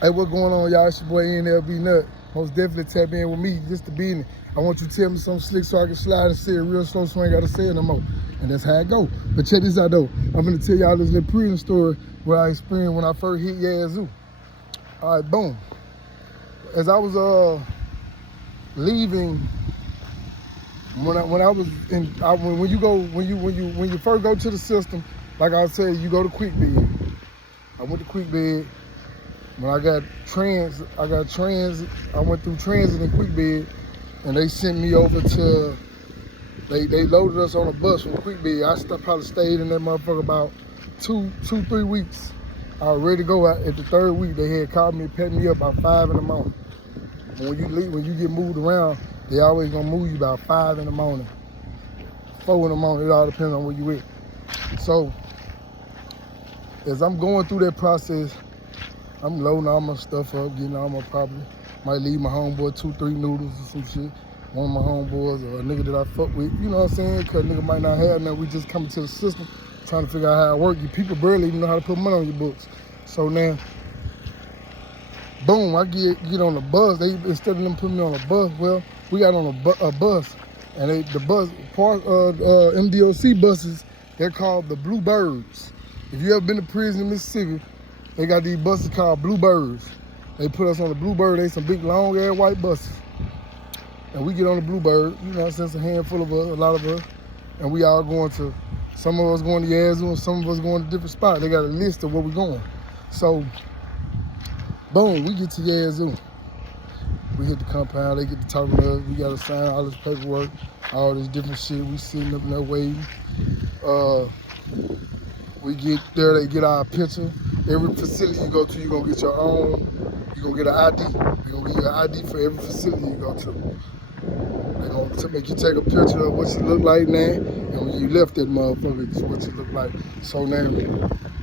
Hey, what's going on, y'all? It's your boy NLBNut. Most definitely tap in with me just to be in it. I want you to tell me something slick so I can slide and say it real slow so I ain't got to say it no more. And that's how it go. But check this out, though. I'm going to tell y'all this little prison story what I experienced when I first hit yazoo. All right, boom. As I was leaving, when you first go to the system, like I said, you go to quick bed. I went to quick bed. When I got trans, I went through transit and quick bed, and they sent me over to, they loaded us on a bus from quick bed. I probably stayed in that motherfucker about 3 weeks. I was ready to go out. At the third week, they had called me and packed me up about 5 in the morning. And when you get moved around, they always gonna move you about 5 in the morning, 4 in the morning. It all depends on where you at. So, as I'm going through that process, I'm loading all my stuff up, getting all my property. Might leave my homeboy 2-3 noodles or some shit. One of my homeboys or a nigga that I fuck with, you know what I'm saying? Cause nigga might not have nothing. We just coming to the system, trying to figure out how it works. You people barely even know how to put money on your books. So now, boom, I get on the bus. Instead of them putting me on a bus, well, we got on a bus. And MDOC buses, they're called the Bluebirds. If you ever been to prison in Mississippi, they got these buses called Bluebirds. They put us on the Bluebird. They some big, long-ass white buses. And we get on the Bluebird, you know, since a handful of us, a lot of us, and we all going to, some of us going to yazoo and some of us going to different spots. They got a list of where we're going. So, boom, we get to yazoo. We hit the compound, they get to talking to us. We got to sign all this paperwork, all this different shit. We sitting up in there waiting. We get there, they get our picture. Every facility you go to, you're going to get your own, you're going to get an ID. You're going to get your ID for every facility you go to. They're going to make you take a picture of what you look like now, and when you left that motherfucker, it's what you look like. So now,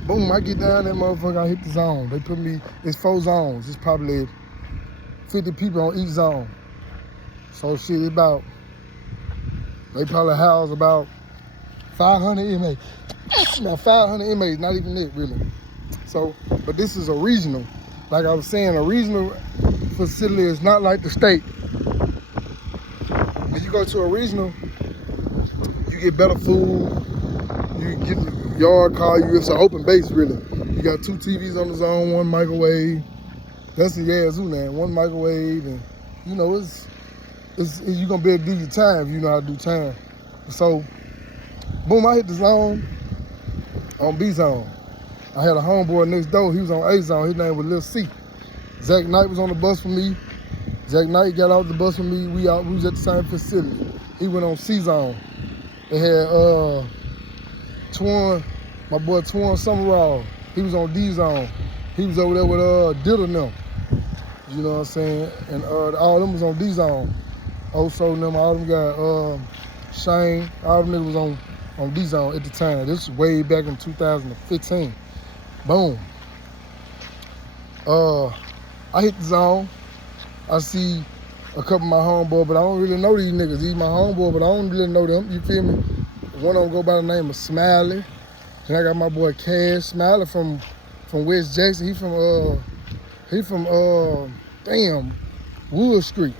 boom, I get down that motherfucker, I hit the zone. They put me, it's 4 zones. It's probably 50 people on each zone. So shit, they probably house about 500 inmates. About 500 inmates, not even it really. So, but this is a regional. Like I was saying, a regional facility is not like the state. When you go to a regional, you get better food, you get the yard call you, it's an open base really. You got 2 TVs on the zone, 1 microwave. That's a yazoo now, 1 microwave, and you know, you're gonna be able to do your time if you know how to do time. So, boom, I hit the zone on B zone. I had a homeboy next door, he was on A zone, his name was Lil C. Zach Knight was on the bus with me. Zach Knight got off the bus with me, we was at the same facility. He went on C zone. They had my boy Twan Summerall, he was on D zone. He was over there with Diddle and them. You know what I'm saying? And all of them was on D zone. Also them, all of them got Shane, all of them niggas was on D zone at the time. This was way back in 2015. Boom. I hit the zone. I see a couple of my homeboys, but I don't really know these niggas. These my homeboys, but I don't really know them. You feel me? One of them go by the name of Smiley. Then I got my boy Cash. Smiley from West Jackson. He from Wood Street.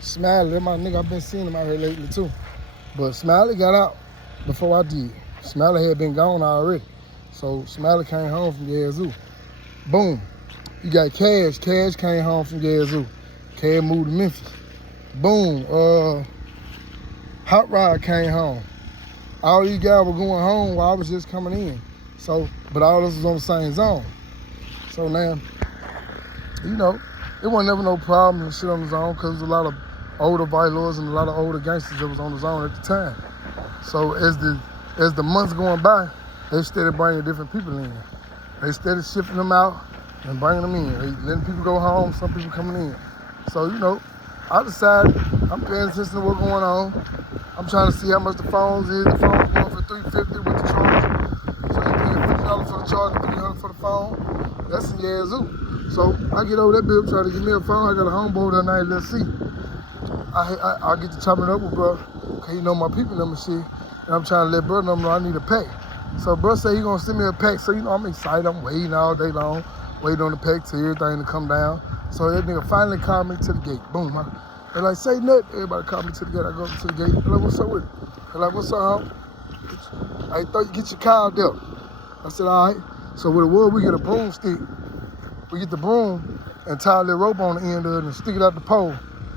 Smiley, that's my nigga. I've been seeing him out here lately too. But Smiley got out before I did. Smiley had been gone already. So Smiley came home from yazoo. Boom. You got Cash. Cash came home from yazoo. Cash moved to Memphis. Boom. Hot Rod came home. All these guys were going home while I was just coming in. So, but all of us was on the same zone. So now, you know, it wasn't never no problem and shit on the zone because there was a lot of older violors and a lot of older gangsters that was on the zone at the time. So as the months going by, they started bringing different people in. They started shipping them out and bringing them in. They letting people go home, some people coming in. So, you know, I decided I'm paying attention to what's going on. I'm trying to see how much the phones is. The phone's going for $350 with the charge. So you paying $50 for the charge and $300 for the phone. That's in yazoo. So I get over that bill, try to get me a phone. I got a homeboy that night, let's see. I get to chopping it up with bro, cause you know my people and shit. And I'm trying to let bro know I need a pack. So bro say he gonna send me a pack. So you know I'm excited, I'm waiting all day long. waiting on the pack till everything to come down. So that nigga finally called me to the gate. Boom. They're like, say nothing. Everybody called me to the gate. I go up to the gate. They're like, what's up with it? They're like, what's up, homie? I thought you get your car out there. I said, all right. So with the wood, we get a broomstick. We get the broom and tie a little rope on the end of it and stick it out the pole.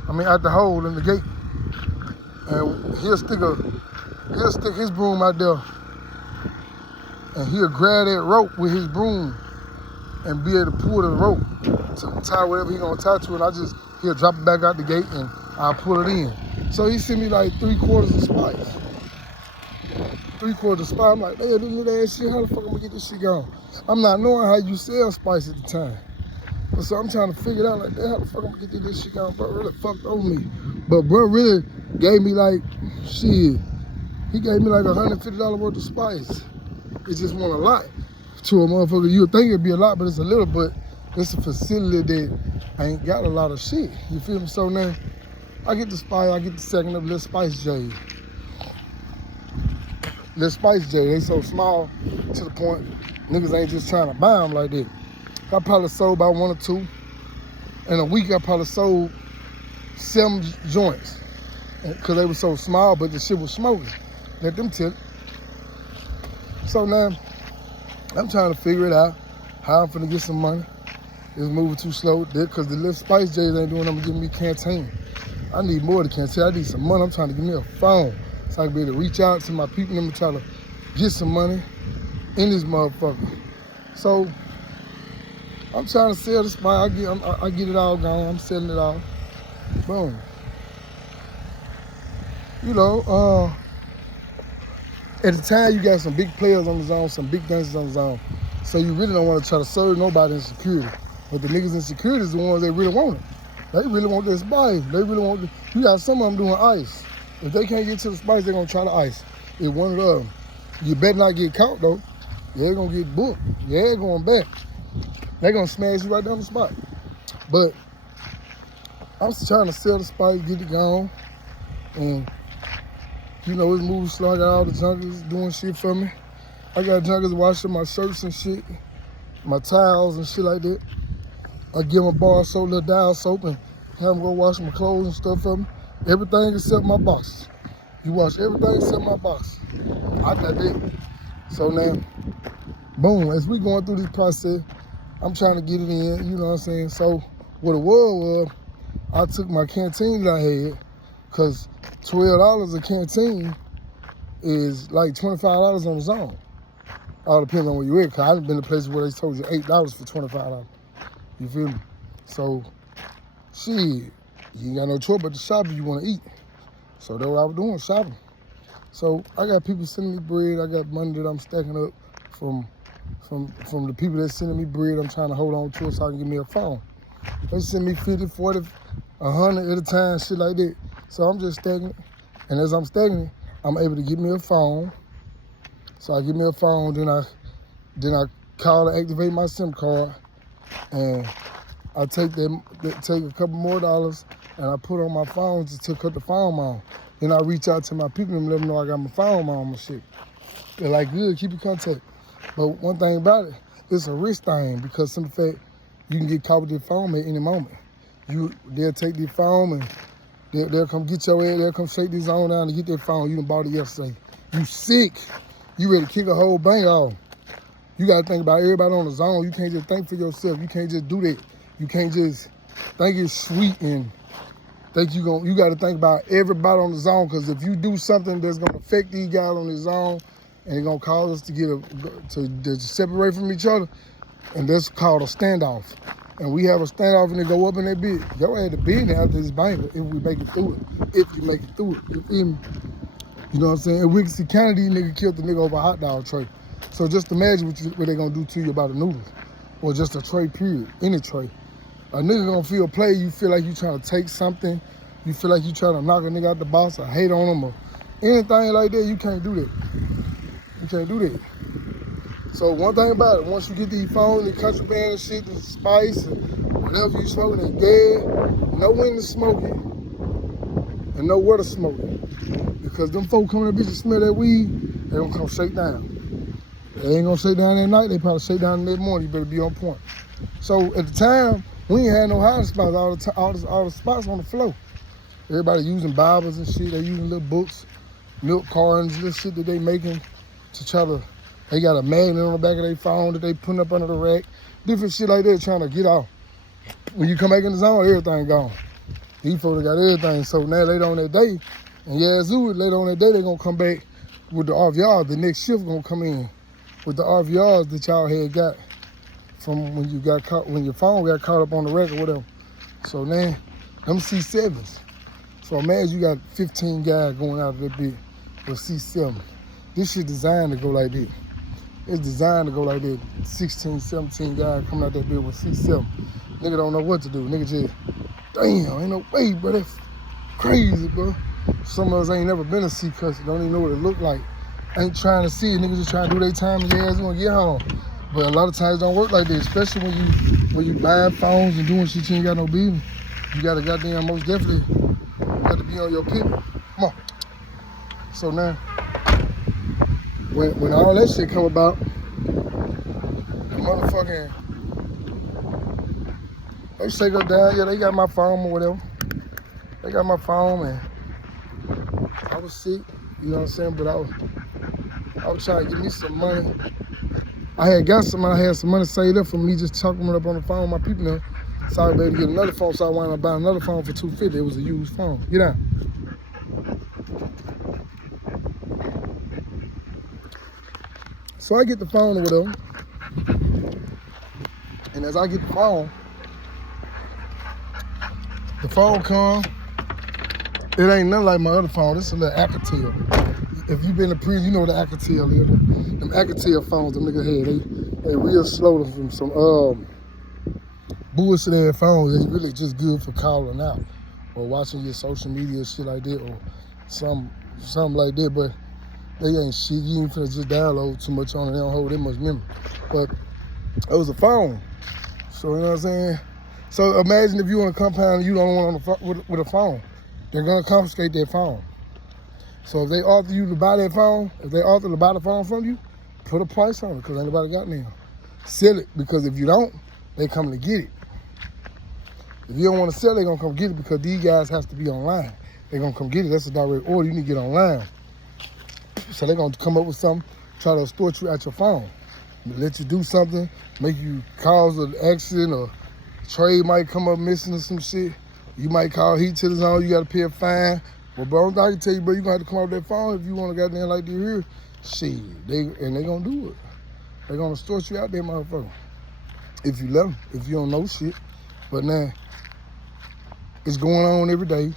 Out the hole in the gate. And he'll stick his broom out there. And he'll grab that rope with his broom and be able to pull the rope to tie whatever he's gonna tie to, and he'll drop it back out the gate and I'll pull it in. So he sent me like 3/4 of spice. 3/4 of spice. I'm like, hey, this little ass shit, how the fuck I'm gonna get this shit going? I'm not knowing how you sell spice at the time. So I'm trying to figure it out, like, how the fuck I'm gonna get this shit going? Bro really fucked over me. But bro really gave me like, shit, he gave me like $150 worth of spice. It just wasn't a lot to a motherfucker. You would think it'd be a lot, but it's a little, but it's a facility that ain't got a lot of shit. You feel me? So now, I get the spice, I get the second of Little Spice J. Little Spice J, they so small to the point, niggas ain't just trying to buy them like that. I probably sold about 1 or 2. In a week, I probably sold 7 joints. Because they were so small, but the shit was smoking. Let them tell it. So now, I'm trying to figure it out, how I'm finna get some money. It's moving too slow because the Little Spice J's ain't doing nothing but giving me canteen. I need more than canteen. I need some money. I'm trying to give me a phone so I can be able to reach out to my people and try to get some money in this motherfucker. So I'm trying to sell the spice. I get it all gone. I'm selling it all. Boom. You know, at the time, you got some big players on the zone, some big gangsters on the zone. So you really don't want to try to serve nobody in security. But the niggas in security is the ones that really want it. They really want this spice. They really want it. You got some of them doing ice. If they can't get to the spice, they're going to try the ice. It's one of them. You better not get caught, though. They're going to get booked. They're going back. They're going to smash you right down the spot. But I'm trying to sell the spice, get it gone. And you know, it's moving slow. I got all the junkies doing shit for me. I got junkies washing my shirts and shit, my towels and shit like that. I give them a bar of soap, little dial soap, and have them go wash my clothes and stuff for me. Everything except my box. You wash everything except my box. I got that. So now, boom, as we going through this process, I'm trying to get it in, you know what I'm saying? So what it was, I took my canteen that I had, because $12 a canteen is like $25 on the zone. All depends on where you're at, because I've been to places where they told you $8 for $25. You feel me? So, shit, you ain't got no choice but to shop if you want to eat. So that's what I was doing, shopping. So I got people sending me bread. I got money that I'm stacking up from the people that's sending me bread. I'm trying to hold on to it so I can get me a phone. They send me 50, 40, 100 at a time, shit like that. So I'm just stacking it. And as I'm stacking it, I'm able to get me a phone. So I get me a phone, then I call and activate my SIM card. And I take a couple more dollars and I put on my phone just to cut the phone on. Then I reach out to my people and let them know I got my phone on and shit. They're like, good, keep in contact. But one thing about it, it's a risk thing because of the fact you can get caught with your phone at any moment. They'll take their phone and they'll come get your ass, they'll come shake this zone down and get their phone. You done bought it yesterday. You sick. You ready to kick a whole bank off. You gotta think about everybody on the zone. You can't just think for yourself. You can't just do that. You can't just think it's sweet and think you gotta think about everybody on the zone, because if you do something that's gonna affect these guys on the zone and it's gonna cause us to separate from each other, and that's called a standoff. And we have a standoff and they go up in that bid. Go ahead to bid after this banker if we make it through it. If you make it through it. You feel me? You know what I'm saying? In Wixie County, these niggas killed the nigga over a hot dog tray. So just imagine what they gonna do to you about the noodles. Or just a tray, period. Any tray. A nigga gonna feel play, you feel like you trying to take something, you feel like you trying to knock a nigga out the box or hate on him or anything like that, you can't do that. You can't do that. So one thing about it, once you get these phones and contraband and shit, and spice and whatever you smoking and gas, know when to smoke it and know where to smoke it. Because them folk coming to bitch and smell that weed, they gonna come shake down. They ain't gonna shake down that night, they probably shake down that morning. You better be on point. So at the time, we ain't had no hiding spots. All the spots on the floor. Everybody using Bibles and shit. They using little books, milk cartons, little shit that they making to try to. They got a magnet on the back of their phone that they putting up under the rack. Different shit like that, trying to get off. When you come back in the zone, everything gone. These folks got everything. So now later on that day, and yazoo, later on that day, they gonna come back with the RVRs. The next shift gonna come in with the RVRs that y'all had got from when you got caught, when your phone got caught up on the rack or whatever. So now, them C7s. So imagine you got 15 guys going out of that bit with C7. This shit designed to go like that. It's designed to go like that. 16, 17 guys coming out that bit with C7. Nigga don't know what to do. Nigga just, damn, ain't no way, bro. That's crazy, bro. Some of us ain't never been to C custody, don't even know what it look like. Ain't trying to see it. Niggas just trying to do their time and your ass gonna get home. But a lot of times it don't work like that, especially when you buying phones and doing shit you ain't got no business. You gotta goddamn most definitely got to be on your people. Come on. So now, when all that shit come about, the motherfucking, they shake us down. Yeah, they got my phone or whatever. They got my phone, and I was sick, you know what I'm saying? But I was trying to get me some money. I had some money saved up for me just talking up on the phone with my people now. So I was able to get another phone, so I wound up buying another phone for $250. It was a used phone. Get out. So I get the phone or whatever. And as I get the phone comes. It ain't nothing like my other phone. This is a little Alcatel. If you've been to prison, you know what the Alcatel is. Them Alcatel phones, them niggas had, they real slow from some bullshit ass phones. They really just good for calling out or watching your social media shit like that or something like that. But they ain't shit. You ain't finna just download too much on it. They don't hold that much memory. But it was a phone. So you know what I'm saying? So imagine if you in a compound and you the only one on the with a phone. They're gonna confiscate that phone. So if they offer you to buy that phone, if they offer to buy the phone from you, put a price on it because ain't nobody got now. Sell it because if you don't, they come to get it. If you don't want to sell it, they're gonna come get it because these guys have to be online. They're gonna come get it. That's a direct order. You need to get online. So they're gonna come up with something, try to extort you at your phone. Let you do something, make you cause an accident or trade might come up missing or some shit. You might call heat to the zone, you gotta pay a fine. Well, bro, I can tell you, bro, you gonna have to come off that phone if you wanna goddamn like this here. Shit, they gonna do it. They gonna extort you out there, motherfucker. If you let them, if you don't know shit. But now, it's going on every day.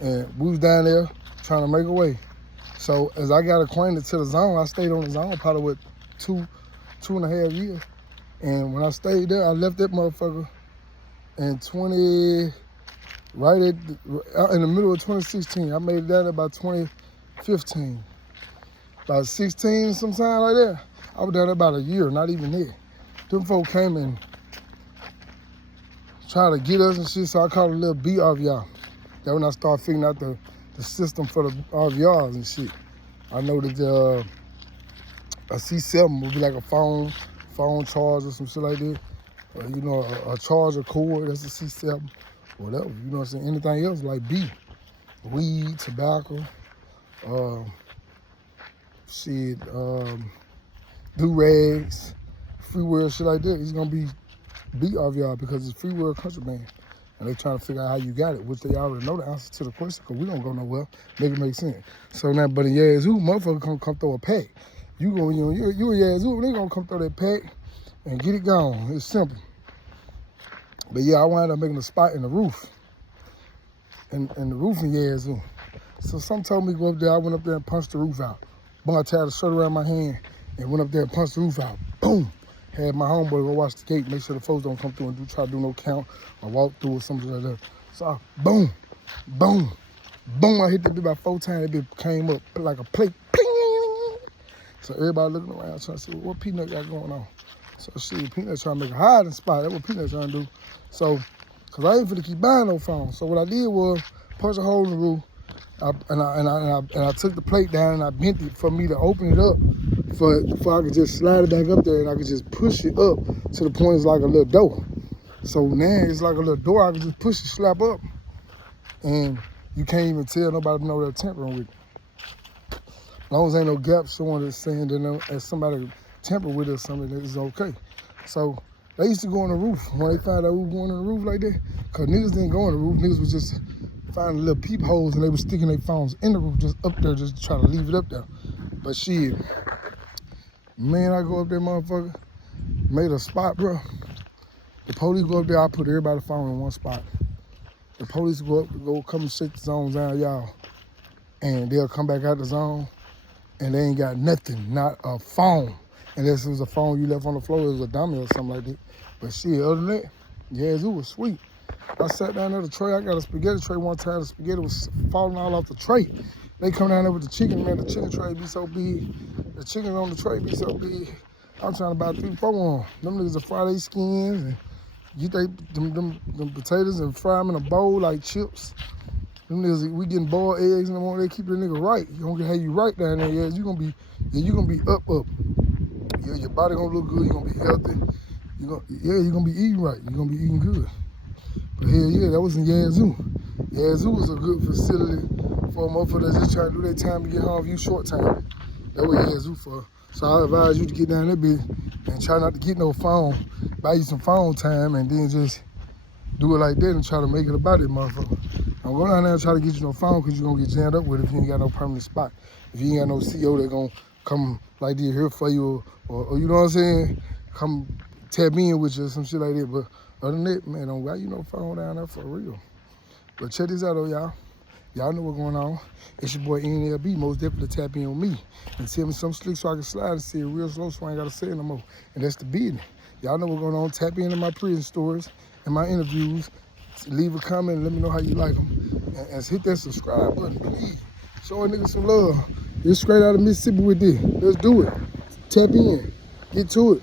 And we was down there trying to make a way. So as I got acquainted to the zone, I stayed on the zone probably with two and a half years. And when I stayed there, I left that motherfucker in in the middle of 2016. I made it down there by 2015. About 16, sometime like that. I was down there about a year, not even there. Them folk came and tried to get us and shit, so I called it a little BRVR. That's when I started figuring out the system for the RVRs and shit. I know that a C7 would be like a phone charger or some shit like that. You know, a charger cord, that's a C7, whatever. You know what I'm saying? Anything else like B. Weed, tobacco, do-rags, free world, shit like that. It's gonna be BRVR because it's free world contraband. And they trying to figure out how you got it, which they already know the answer to the question because we don't go nowhere. Make it make sense. So now, but in yazoo, motherfucker come throw a pack. You a yazoo, they gonna come throw that pack and get it gone. It's simple. But yeah, I wound up making a spot in the roof. In the roof in yazoo. So some told me to go up there. I went up there and punched the roof out. Boom, I tied a shirt around my hand and went up there and punched the roof out. Boom. Had my homeboy go watch the gate, make sure the folks don't come through and try to do no count or walk through or something like that. So boom, boom, boom, I hit that bitch about 4 times. That bitch came up like a plate. Ping! So everybody looking around trying to see what Peanut got going on. So shit, Peanut trying to make a hiding spot. That's what Peanut trying to do. So, cause I ain't finna keep buying no phone. So what I did was punch a hole in the roof I took the plate down and I bent it for me to open it up for I could just slide it back up there and I could just push it up to the point it's like a little door. So now it's like a little door. I can just push it, slap up, and you can't even tell nobody know they're tampering with it. As long as ain't no gap showing that's saying that as somebody tamper with it or something, it's okay. So they used to go on the roof when they found out we were going on the roof like that, because niggas didn't go on the roof. Niggas was just finding little peepholes and they were sticking their phones in the roof just up there, just trying to leave it up there. But shit, man, I go up there, motherfucker, made a spot, bro. The police go up there, I put everybody's phone in one spot. The police go up, come and shake the zones down, y'all. And they'll come back out the zone and they ain't got nothing, not a phone. Unless it was a phone you left on the floor, it was a dummy or something like that. But shit, other than that, yazoo was sweet. I sat down there the tray, I got a spaghetti tray one time, the spaghetti was falling all off the tray. They come down there with the chicken, man, the chicken tray be so big, the chicken on the tray be so big. I'm trying to buy 3, 4 on. Them niggas will fry their skins and get them potatoes and fry them in a bowl like chips. Them niggas, we getting boiled eggs in the morning, they keep the nigga right. You gonna have you right down there, yeah. You gonna be up. Yeah, your body gonna look good, you gonna be healthy. You gonna be eating right, you gonna be eating good. But hell yeah, that was in Yazoo. Yazoo was a good facility for a motherfucker that's just trying to do their time to get home if you short time. That was Yazoo for. So I advise you to get down there bit and try not to get no phone. Buy you some phone time and then just do it like that and try to make it about it, motherfucker. Don't go down there and try to get you no phone because you're gonna get jammed up with it if you ain't got no permanent spot. If you ain't got no CO that gonna come like this here for you or you know what I'm saying, come tap in with you or some shit like that. But other than that, man, don't buy you no phone down there for real. But check this out though, y'all. Y'all know what's going on. It's your boy NLB. Most definitely tap in with me and tell me something slick so I can slide and say it real slow so I ain't gotta say it no more. And that's the business. Y'all know what's going on. Tap into my prison stories and my interviews. Leave a comment and let me know how you like them. And hit that subscribe button, please. Show a nigga some love. You're straight out of Mississippi with this. Let's do it. Tap in. Get to it.